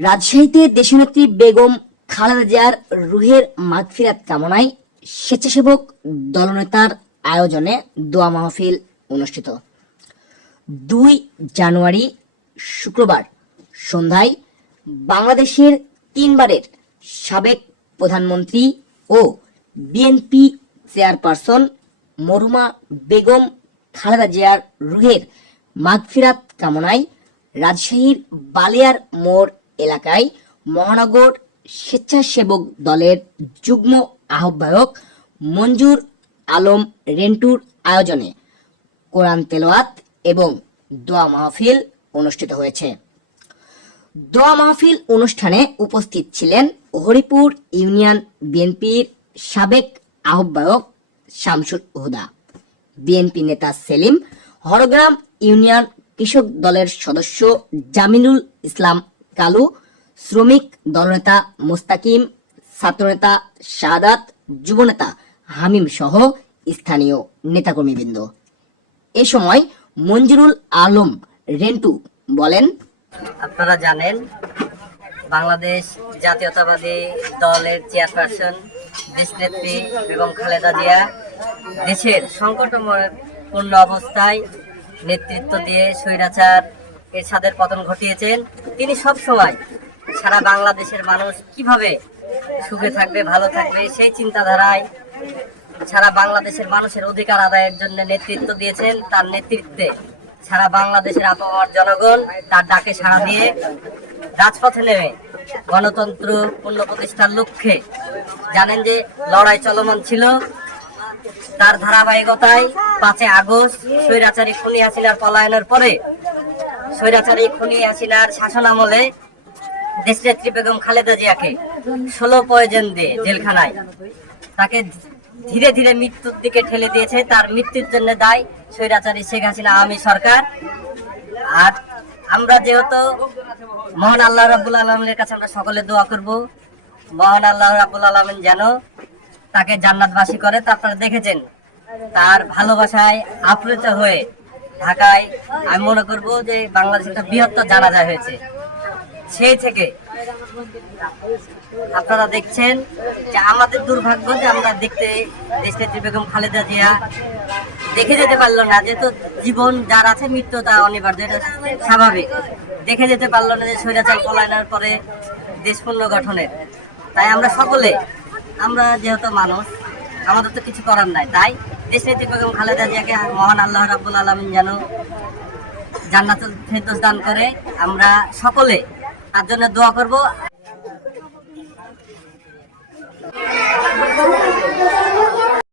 রাজশাহীতে দেশনেত্রী বেগম খালেদা জিয়ার রুহের মাগফিরাত কামনায় স্বেচ্ছাসেবক দলনেতার আয়োজনে দোয়া মাহফিল অনুষ্ঠিত। 2 জানুয়ারি শুক্রবার সন্ধ্যায় বাংলাদেশের 3বারের সাবেক প্রধানমন্ত্রী ও বিএনপি চেয়ারপারসন মরহুমা বেগম খালেদা জিয়ার রুহের মাগফিরাত কামনায় রাজশাহীর বালিয়ার মোড় এলাকায় মহানগর স্বেচ্ছাসেবক দলের যুগ্ম আহ্বায়ক মঞ্জুর আলম রেন্টুর আয়োজনে কোরআন তেলাওয়াত এবং দোয়া মাহফিল অনুষ্ঠিত হয়েছে। দোয়া মাহফিল অনুষ্ঠানে উপস্থিত ছিলেন হরিপুর ইউনিয়ন বিএনপির সাবেক আহ্বায়ক শামসুল হুদা, বিএনপি নেতা সেলিম, হরগ্রাম ইউনিয়ন কৃষক দলের সদস্য জামিনুল ইসলাম কালু, শ্রমিক দলনেতা মোস্তাকিম, ছাত্রনেতা শাহাদাত, যুবনেতা হামিম সহ স্থানীয় নেতাকর্মীবৃন্দ। এ সময় মঞ্জুরুল আলম রেন্টু বলেন, আপনারা জানেন বাংলাদেশ জাতীয়তাবাদী দলের চেয়ারপারসন দেশনেত্রী বেগম খালেদা জিয়া দেশের সংকটপূর্ণ অবস্থায় নেতৃত্ব দিয়ে স্বৈরাচার এরশাদের পতন ঘটিয়েছেন। তিনি সব সময় সারা বাংলাদেশের মানুষ কিভাবে সুখে থাকবে, ভালো থাকবে সেই চিন্তাধারায় সারা বাংলাদেশের মানুষের অধিকার আদায়ের জন্য নেতৃত্ব দিয়েছেন। তার নেতৃত্বে সারা বাংলাদেশের আপামর জনগণ তার ডাকে সাড়া দিয়ে রাজপথে নেমে গণতন্ত্র পুনঃপ্রতিষ্ঠার লক্ষ্যে জানেন যে লড়াই চলমান ছিল। তার ধারাবাহিকতায় 5 আগস্ট স্বৈরাচারী খুনি হাসিনার পলায়নের পরে স্বৈরাচারী খুনি হাসিনার শাসন আমলে দেশনেত্রী বেগম খালেদা জিয়াকে 16 পয়জন দিয়ে জেলখানায় তাকে ধীরে ধীরে মৃত্যুর দিকে ঠেলে দিয়েছে। তার মৃত্যুর জন্য দায়ী স্বৈরাচারী শেখ হাসিনা আওয়ামী সরকার। আর আমরা যেহেতু মহান আল্লাহ রাব্বুল আলামিনের কাছে আমরা সকলে দোয়া করব, মহান আল্লাহ রাব্বুল আলামিন যেন তাকে জান্নাতবাসী করে। তারপরে দেখেছেন তার ভালোবাসায় আপ্লুত হয়ে ঢাকায় আমি মনে করব যে বাংলাদেশে একটা বৃহত্তর জানাজা হয়েছে। সেই থেকে আপনারা দেখছেন যে আমাদের দুর্ভাগ্য যে আমরা দেখতে দেশনেত্রী বেগম খালেদা জিয়া দেখে যেতে পারলো না, যেহেতু জীবন যার আছে মৃত্যু তা অনিবার্য, এটা স্বাভাবিক। দেখে যেতে পারলো না যে স্বৈরাচার পলায়নের পরে দেশ পুনর্গঠনের। তাই আমরা সকলে, আমরা যেহেতু মানুষ, আমাদের তো কিছু করার নাই। তাই দেশনেত্রী বেগম খালেদা জিয়াকে মহান আল্লাহ রাব্বুল আলামিন যেন জান্নাতুল ফেরদৌস দান করে, আমরা সকলে তার জন্য দোয়া করব।